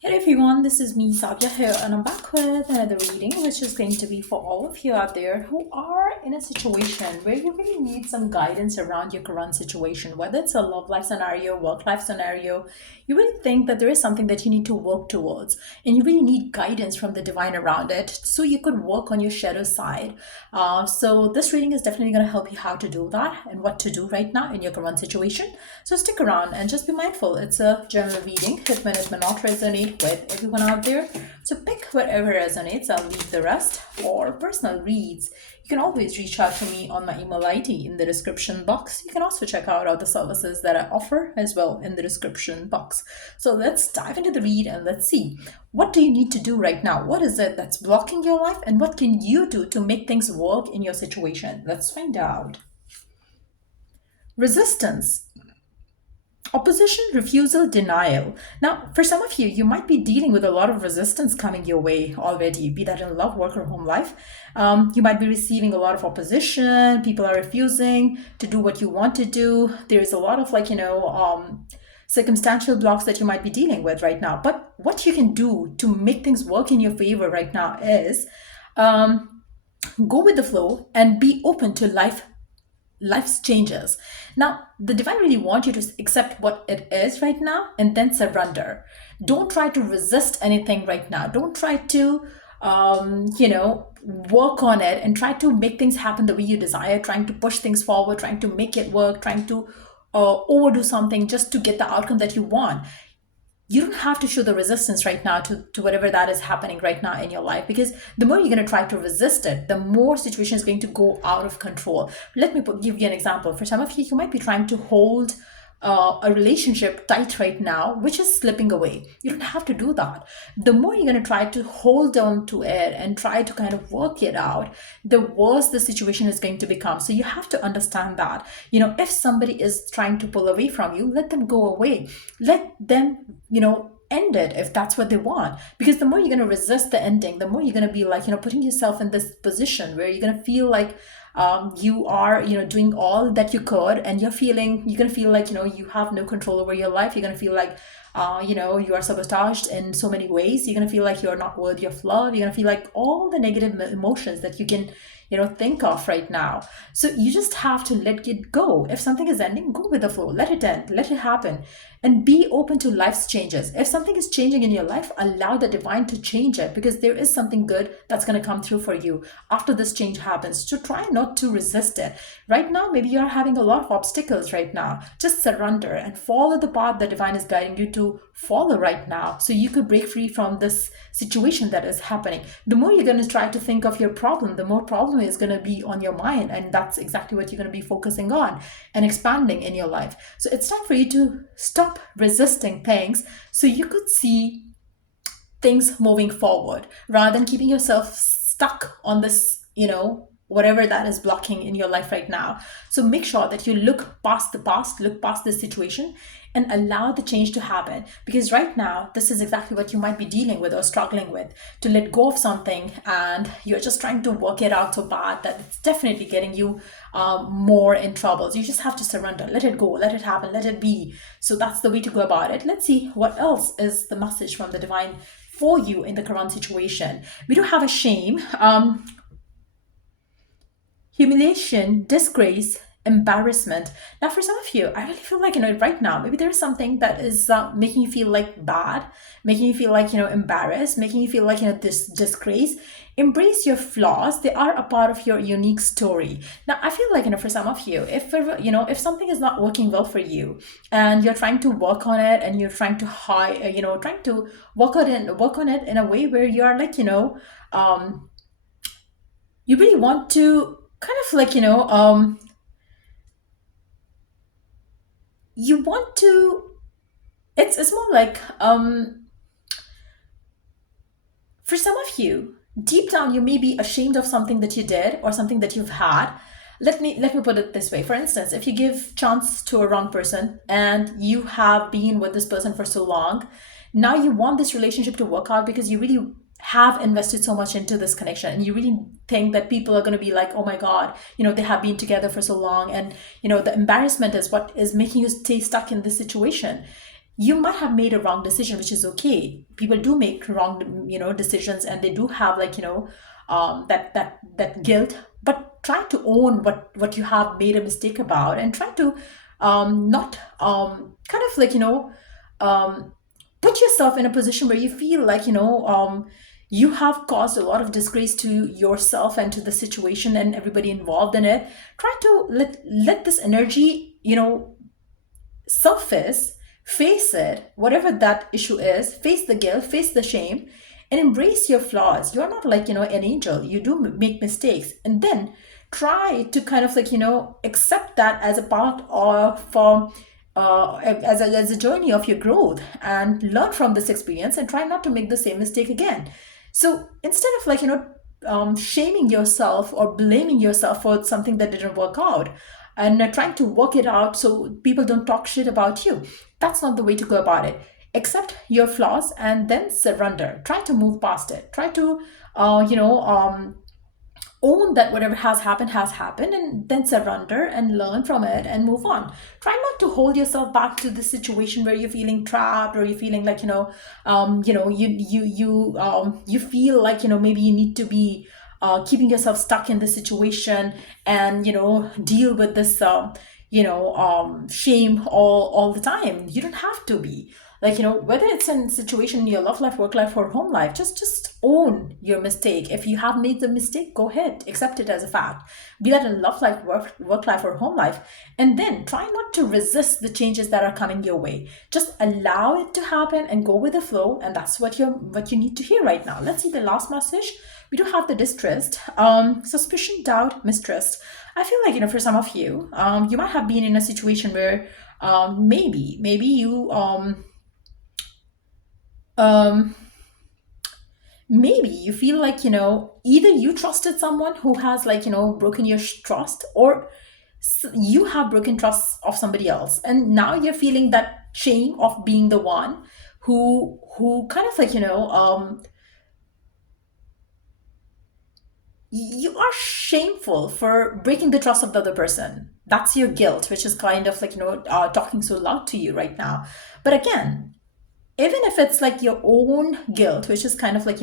Hey everyone, this is me, Sadia here, and I'm back with another reading, which is going to be for all of you out there who are in a situation where you really need some guidance around your current situation, whether it's a love life scenario, work life scenario. You really think that there is something that you need to work towards, and you really need guidance from the divine around it so you could work on your shadow side. So, this reading is definitely going to help you how to do that and what to do right now in your current situation. So stick around and just be mindful. It's a general reading. It may not resonate with everyone out there. So pick whatever resonates. I'll leave the rest. For personal reads, you can always reach out to me on my email ID in the description box. You can also check out other services that I offer as well in the description box. So let's dive into the read and let's see, what do you need to do right now? What is it that's blocking your life, and what can you do to make things work in your situation? Let's find out. Resistance. Opposition, refusal, denial. Now, for some of you, you might be dealing with a lot of resistance coming your way already, be that in love, work, or home life. You might be receiving a lot of opposition. People are refusing to do what you want to do. There's a lot of, circumstantial blocks that you might be dealing with right now. But what you can do to make things work in your favor right now is go with the flow and be open to life's changes. Now, the divine really want you to accept what it is right now and then surrender. Don't try to resist anything right now. Don't try to, work on it and try to make things happen the way you desire, trying to push things forward, trying to make it work, trying to overdo something just to get the outcome that you want. You don't have to show the resistance right now to whatever that is happening right now in your life, because the more you're going to try to resist it, the more situation is going to go out of control. Let me give you an example. For some of you, you might be trying to hold a relationship tight right now, which is slipping away. You don't have to do that. The more you're going to try to hold on to it and try to kind of work it out, the worse the situation is going to become. So you have to understand that. If somebody is trying to pull away from you, let them go away. Let them, end it if that's what they want, because the more you're going to resist the ending, the more you're going to be like, putting yourself in this position where you're going to feel like you are, doing all that you could, and you're going to feel like, you have no control over your life. You're going to feel like, you are sabotaged in so many ways. You're going to feel like you're not worthy of love. You're going to feel like all the negative emotions that you can, think of right now. So you just have to let it go. If something is ending, go with the flow. Let it end. Let it happen. And be open to life's changes. If something is changing in your life, allow the divine to change it, because there is something good that's going to come through for you after this change happens. So try not to resist it. Right now, maybe you're having a lot of obstacles right now. Just surrender and follow the path the divine is guiding you to follow right now, so you could break free from this situation that is happening. The more you're going to try to think of your problem, the more problem is going to be on your mind, and that's exactly what you're going to be focusing on and expanding in your life. So it's time for you to stop resisting things so you could see things moving forward, rather than keeping yourself stuck on this, whatever that is blocking in your life right now. So make sure that you look past the past, look past the situation, and allow the change to happen. Because right now, this is exactly what you might be dealing with or struggling with, to let go of something, and you're just trying to work it out so bad that it's definitely getting you more in trouble. So you just have to surrender, let it go, let it happen, let it be. So that's the way to go about it. Let's see what else is the message from the divine for you in the current situation. We do have a shame, humiliation, disgrace, embarrassment. Now, for some of you, I really feel like, right now, maybe there's something that is making you feel like bad, making you feel like, embarrassed, making you feel like, this disgrace. Embrace your flaws. They are a part of your unique story. Now, I feel like, for some of you, if something is not working well for you and you're trying to work on it, and you're trying to trying to work on it in a way where you're like, you really want to kind of like, you want to, it's more like, for some of you, deep down you may be ashamed of something that you did or something that you've had. Let me put it this way. For instance, if you give chance to a wrong person and you have been with this person for so long, now you want this relationship to work out because you really have invested so much into this connection, and you really think that people are going to be like, oh my god, they have been together for so long, and the embarrassment is what is making you stay stuck in this situation. you might have made a wrong decision, which is okay. People do make wrong, decisions, and they do have, like, that guilt. But try to own what you have made a mistake about, and try to not kind of, like, um, put yourself in a position where you feel like, you have caused a lot of disgrace to yourself and to the situation and everybody involved in it. Try to let this energy, surface, face it, whatever that issue is, face the guilt, face the shame, and embrace your flaws. You're not, like, an angel. You do make mistakes. And then try to kind of, like, accept that as a part of, as a journey of your growth, and learn from this experience and try not to make the same mistake again. So instead of, like, shaming yourself or blaming yourself for something that didn't work out, and trying to work it out so people don't talk shit about you, that's not the way to go about it. Accept your flaws and then surrender. Try to move past it. Try to, own that whatever has happened, and then surrender and learn from it and move on. Try not to hold yourself back to the situation where you're feeling trapped, or you're feeling like, you feel like, maybe you need to be keeping yourself stuck in the situation, and deal with this shame all the time. You don't have to be, like, whether it's a situation in your love life, work life, or home life, just own your mistake. If you have made the mistake, go ahead, accept it as a fact. Be that in love life, work life, or home life. And then try not to resist the changes that are coming your way. Just allow it to happen and go with the flow. And that's what you need to hear right now. Let's see the last message. We do have the distrust, suspicion, doubt, mistrust. I feel like, for some of you, you might have been in a situation where, maybe you, um, maybe you feel like, either you trusted someone who has, like, broken your trust, or you have broken trust of somebody else, and now you're feeling that shame of being the one who kind of, like, you are shameful for breaking the trust of the other person. That's your guilt, which is kind of, like, talking so loud to you right now. But again, even if it's like your own guilt, which is kind of, like,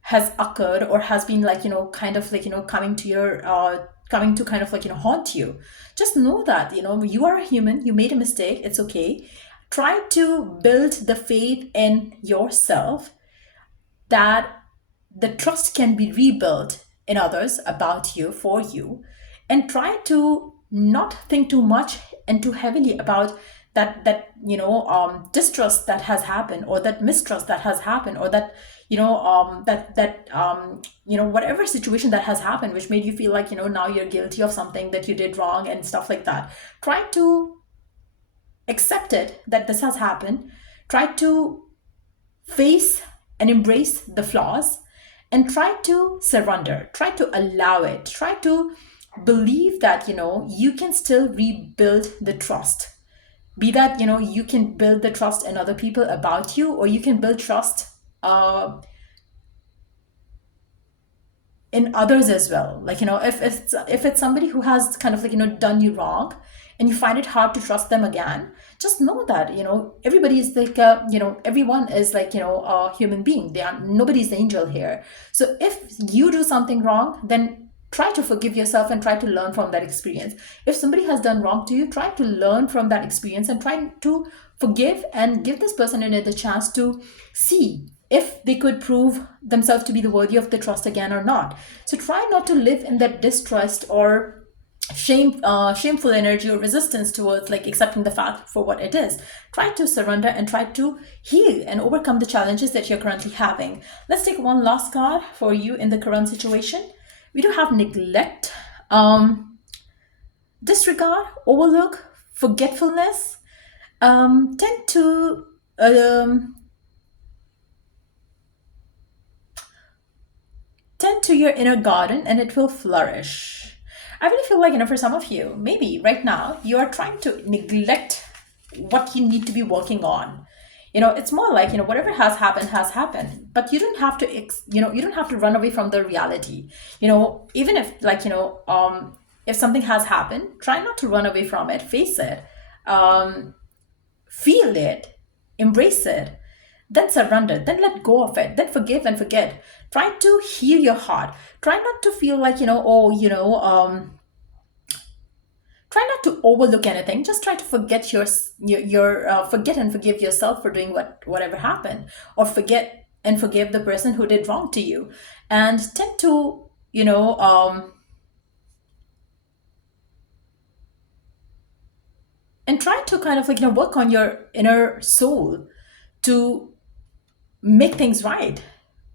has occurred, or has been, like, kind of, like, coming to kind of, like, haunt you, just know that, you are a human. You made a mistake. It's okay. Try to build the faith in yourself that the trust can be rebuilt in others about you, for you. And try to not think too much and too heavily about that distrust that has happened, or that mistrust that has happened, or that whatever situation that has happened, which made you feel like, now you're guilty of something that you did wrong and stuff like that. Try to accept it, that this has happened. Try to face and embrace the flaws, and try to surrender. Try to allow it. Try to believe that, you can still rebuild the trust. Be that, you can build the trust in other people about you, or you can build trust in others as well. Like, if it's somebody who has kind of, like, done you wrong, and you find it hard to trust them again, just know that, everybody is like, everyone is like, a human being. Nobody's the angel here. So if you do something wrong, then try to forgive yourself and try to learn from that experience. If somebody has done wrong to you, try to learn from that experience and try to forgive, and give this person another chance to see if they could prove themselves to be the worthy of the trust again or not. So try not to live in that distrust, or shameful energy, or resistance towards, like, accepting the fact for what it is. Try to surrender and try to heal and overcome the challenges that you're currently having. Let's take one last card for you in the current situation. We do have neglect, disregard, overlook, forgetfulness. Tend to tend to your inner garden, and it will flourish. I really feel like, for some of you, maybe right now you are trying to neglect what you need to be working on. It's more like, whatever has happened, but you don't have to, you don't have to run away from the reality. Even if, like, if something has happened, try not to run away from it. Face it, feel it, embrace it, then surrender, then let go of it, then forgive and forget. Try to heal your heart. Try not to feel like, try not to overlook anything. Just try to forget forget and forgive yourself for doing whatever happened, or forget and forgive the person who did wrong to you, and tend to, and try to kind of like, work on your inner soul to make things right.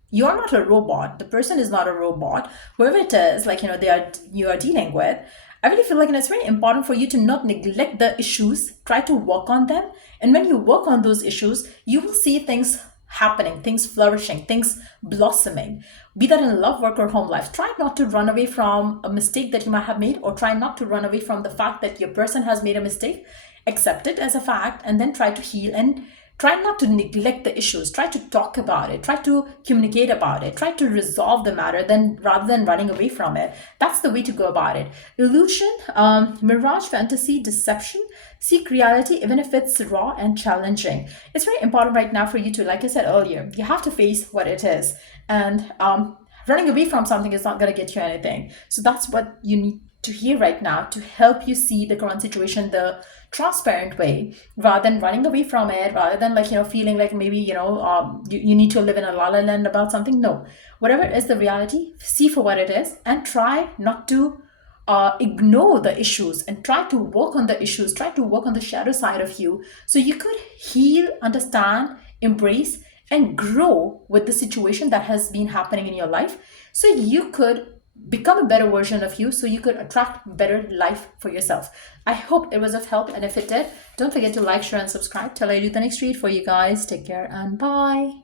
You're not a robot. The person is not a robot. Whoever it is, like, you are dealing with, I really feel like, it's very important for you to not neglect the issues. Try to work on them. And when you work on those issues, you will see things happening, things flourishing, things blossoming. Be that in love, work, or home life. Try not to run away from a mistake that you might have made, or try not to run away from the fact that your person has made a mistake. Accept it as a fact, and then try to heal, and try not to neglect the issues. Try to talk about it, try to communicate about it, try to resolve the matter, then rather than running away from it. That's the way to go about it. Illusion, mirage, fantasy, deception. Seek reality even if it's raw and challenging. It's very important right now for you to, like I said earlier, you have to face what it is. And running away from something is not going to get you anything. So that's what you need to hear right now, to help you see the current situation the transparent way, rather than running away from it, rather than, like, feeling like maybe, you need to live in a la la land about something. No, whatever is the reality, see for what it is, and try not to ignore the issues, and try to work on the issues, try to work on the shadow side of you, so you could heal, understand, embrace, and grow with the situation that has been happening in your life, so you could become a better version of you, so you could attract better life for yourself. I hope it was of help, and if it did, don't forget to like, share, and subscribe till I do the next read for you guys. Take care and bye.